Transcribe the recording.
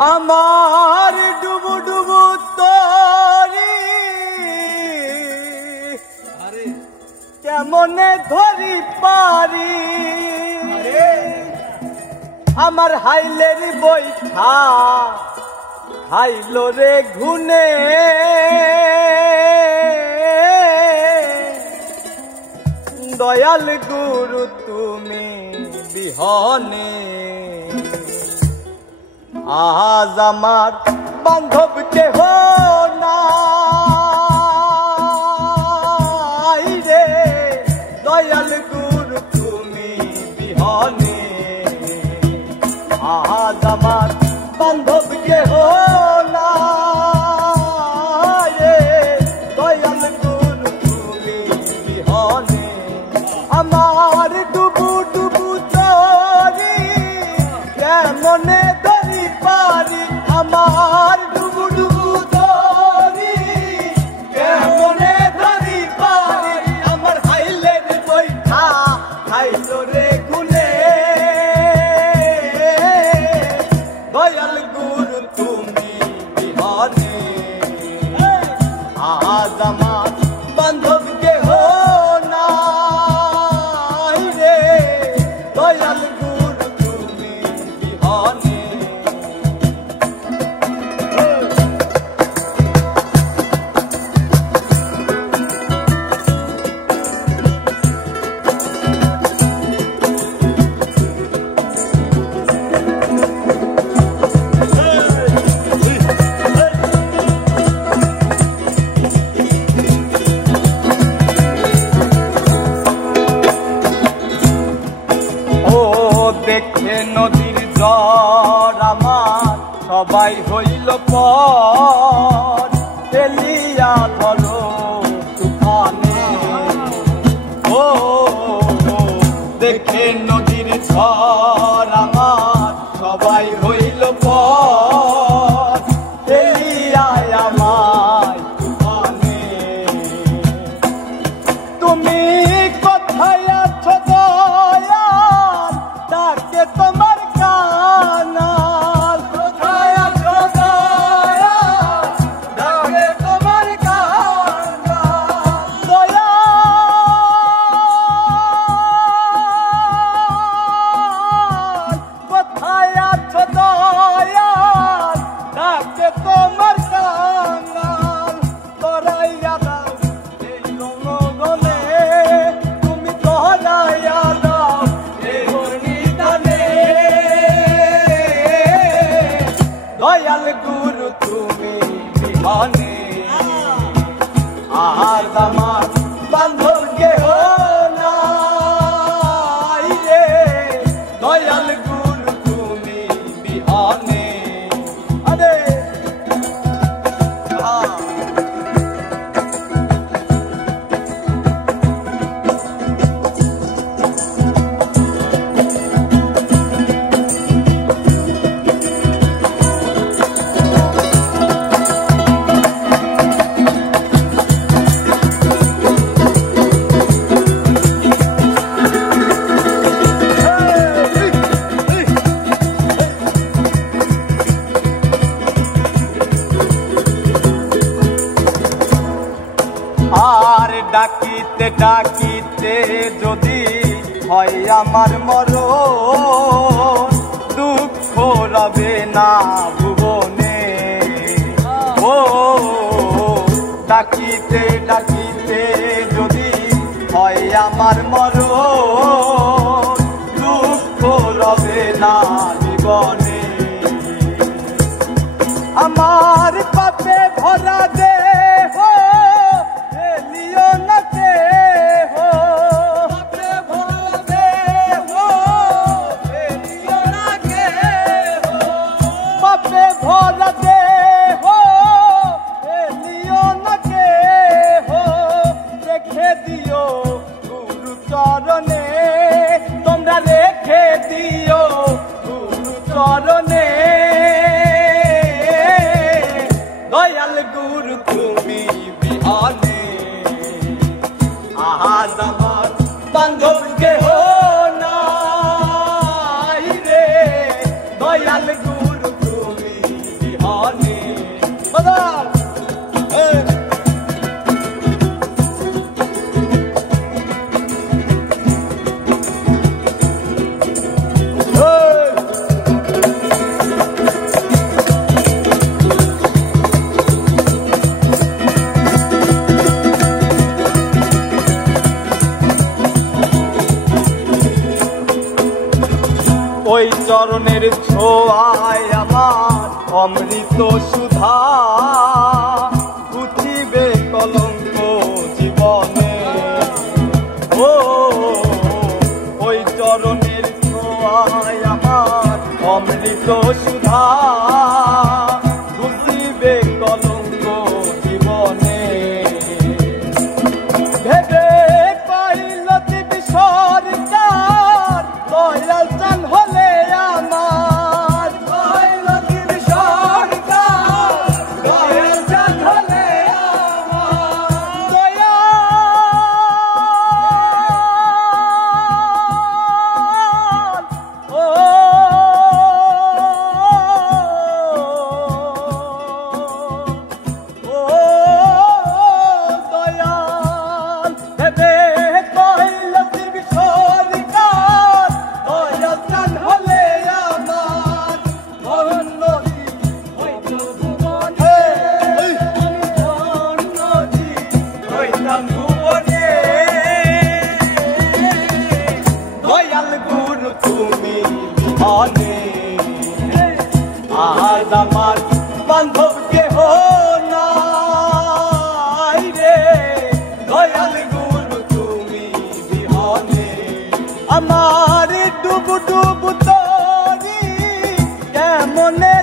আমার ডুবু ডুবু তরি কেমনে ধরি পারি আমার হাইলের বৈঠা হাইলো রে ঘুনে দয়াল গুরু তুমি বিহনে আজ আমার বান্ধব কেহ নাই রে দয়াল গুরু তুমি বিহনে আজ আমার বান্ধব কেহ নাই রে দয়াল গুরু তুমি বিহনে আমার ডুবু ডুবু তরি কেমনে ধরি পারি আমার ডুবু ডুবু তরি কেমনে ধরি পারি আমার হাইলের বৈঠা হাইলো রে গুনে দয়াল গুরু তুমি বিহনে আজ আমার বান্ধব কেহ নাই রে দয়াল গুরু তুমি বিহনে দেখে নদীর জ্বর আমার সবাই হইল পর ফেলিয়া ধরো তুফানে ও দেখে নদীর জ্বর আমার সবাই হইল পর ফেলিয়া আমায় তুফানে তুমি কোথায় আছো দয়াল ডাকে তোমার কানাল কোথায় আছো দয়াল ডাকে তোমার কানাল দয়াল কোথায় আছো দয়াল ডাকে তোমার কানাল তোরাইয়া দাও এই গগনে তুমি তোরাইয়া দাও এই নিদানে দয়াল গুরু তুমি বিহনে আজ আমার বান্ধব কেহ নাই রে দয়াল গুরু তুমি বিহনে আরে আর ডাকিতে ডাকিতে যদি হয় আমার মরণ দুঃখ রবে না ভুবনে ও ডাকিতে ডাকিতে যদি হয় আমার মরণ দুঃখ রবে না জীবনে আমার পাপে ভরা দেহ এলিও না দেহ পাপে ভরা দেহ এলিও না দেহ পাপে ভরা দেহ এলিও না দেহ রেখে দিও গুরু চরণে ওই চরণের ছোঁয়ায় আমার অমৃত সুধা ঘুচিবে কলঙ্ক জীবনে। ও ওই চরণের ছোঁয়ায় আমার অমৃত সুধা ঘুচিবে কলঙ্ক জীবনে। ভেবে পাইল দিবি সরকার দয়াল চান হলে আমার, পাইল দিবি সরকার দয়াল চান হলে আমার। দয়াল ও দয়াল ভেবে পাইল দিবি সরকার দয়াল চান হলে আমার। ধন্যদি হইতো ভুবনে আমি ধন্যদি হইতাম ভুবনে। দয়াল গুরু তুমি বিহনে আজ আমার বান্ধব কেহ নাই রে। দয়াল গুরু তুমি বিহনে আমার ডুবু ডুবু তরি কেমনে